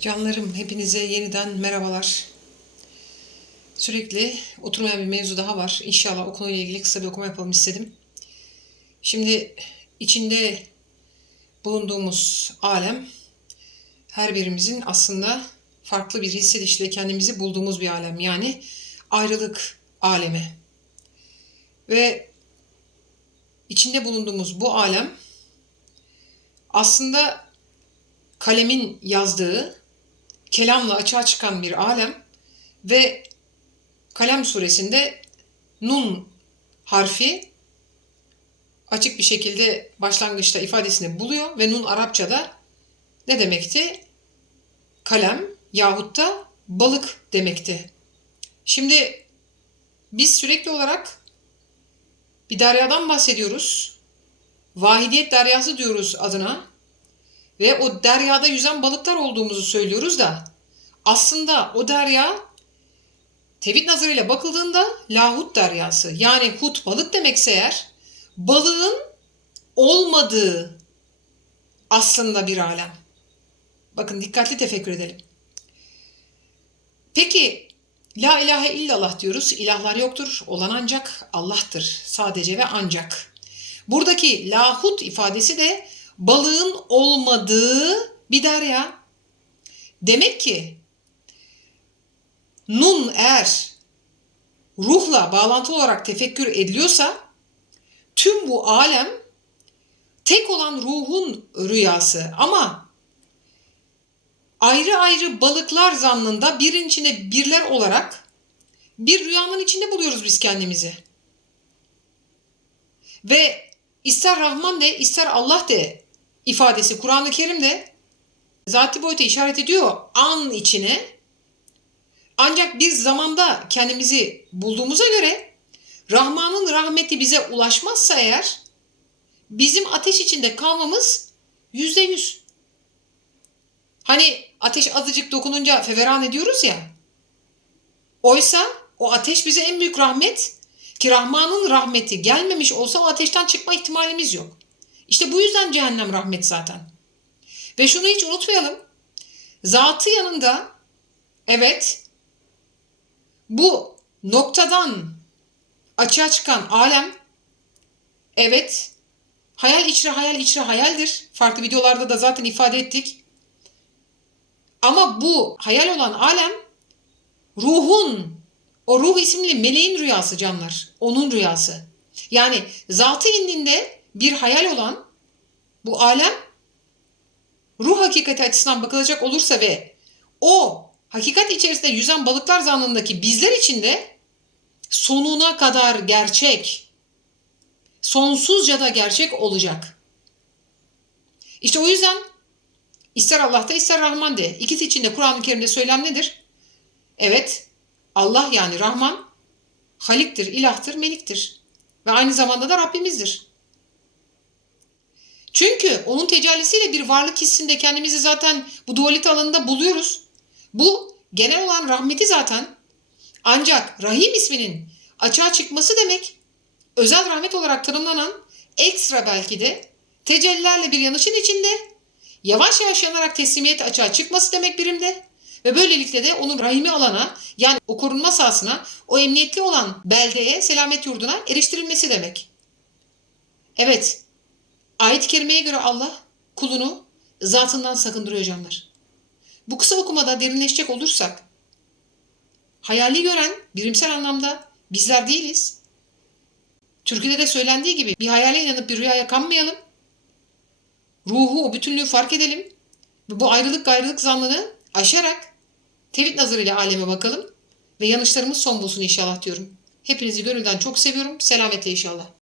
Canlarım hepinize yeniden merhabalar. Sürekli oturmayan bir mevzu daha var. İnşallah o konuyla ilgili kısa bir okuma yapalım istedim. Şimdi içinde bulunduğumuz alem her birimizin aslında farklı bir hissedişle kendimizi bulduğumuz bir alem. Yani ayrılık alemi. Ve içinde bulunduğumuz bu alem aslında kalemin yazdığı kelamla açığa çıkan bir alem ve Kalem suresinde Nun harfi açık bir şekilde başlangıçta ifadesini buluyor ve Nun Arapçada ne demekti? Kalem yahut da balık demekti. Şimdi biz sürekli olarak bir deryadan bahsediyoruz. Vahidiyet deryası diyoruz adına ve o deryada yüzen balıklar olduğumuzu söylüyoruz da aslında o derya tevhid nazarıyla bakıldığında lahut deryası yani hut balık demekse eğer balığın olmadığı aslında bir alem. Bakın dikkatli tefekkür edelim. Peki La ilahe illallah diyoruz. İlahlar yoktur. Olan ancak Allah'tır. Sadece ve ancak. Buradaki lahut ifadesi de balığın olmadığı bir derya. Demek ki nun eğer ruhla bağlantı olarak tefekkür ediliyorsa tüm bu alem tek olan ruhun rüyası ama ayrı ayrı balıklar zannında birin içinde birler olarak bir rüyanın içinde buluyoruz biz kendimizi. Ve ister Rahman de ister Allah de ifadesi Kur'an-ı Kerim'de zati boyuta işaret ediyor an içine. Ancak biz zamanda kendimizi bulduğumuza göre Rahman'ın rahmeti bize ulaşmazsa eğer bizim ateş içinde kalmamız yüzde yüz. Hani ateş azıcık dokununca feveran ediyoruz ya. Oysa o ateş bize en büyük rahmet ki Rahman'ın rahmeti gelmemiş olsa o ateşten çıkma ihtimalimiz yok. İşte bu yüzden cehennem rahmet zaten. Ve şunu hiç unutmayalım. Zatı yanında evet bu noktadan açığa çıkan alem evet hayal içre hayal içre hayaldir. Farklı videolarda da zaten ifade ettik. Ama bu hayal olan alem ruhun, o ruh isimli meleğin rüyası canlar. Onun rüyası. Yani zatı indinde bir hayal olan bu alem ruh hakikati açısından bakılacak olursa ve o hakikat içerisinde yüzen balıklar zannındaki bizler için de sonuna kadar gerçek, sonsuzca da gerçek olacak. İşte o yüzden ister Allah'ta ister Rahman de ikisi için de Kur'an-ı Kerim'de söylem nedir? Evet Allah yani Rahman Haliktir, ilahtır, meliktir. Ve aynı zamanda da Rabbimizdir. Çünkü onun tecellisiyle bir varlık hissinde kendimizi zaten bu dualite alanında buluyoruz. Bu genel olan rahmeti zaten ancak Rahim isminin açığa çıkması demek özel rahmet olarak tanımlanan ekstra belki de tecellilerle bir yanışın içinde yavaş yavaş yanarak teslimiyet açığa çıkması demek birimde ve böylelikle de onun rahimi alana yani o korunma sahasına o emniyetli olan beldeye selamet yurduna eriştirilmesi demek. Evet ayet-i kerimeye göre Allah kulunu zatından sakındırıyor canlar. Bu kısa okumada derinleşecek olursak hayali gören birimsel anlamda bizler değiliz. Türküde de söylendiği gibi bir hayale inanıp bir rüyaya kanmayalım. Ruhu, o bütünlüğü fark edelim. Ve bu ayrılık gayrılık zannını aşarak tevhid nazarıyla aleme bakalım. Ve yanlışlarımız son bulsun inşallah diyorum. Hepinizi gönülden çok seviyorum. Selametle inşallah.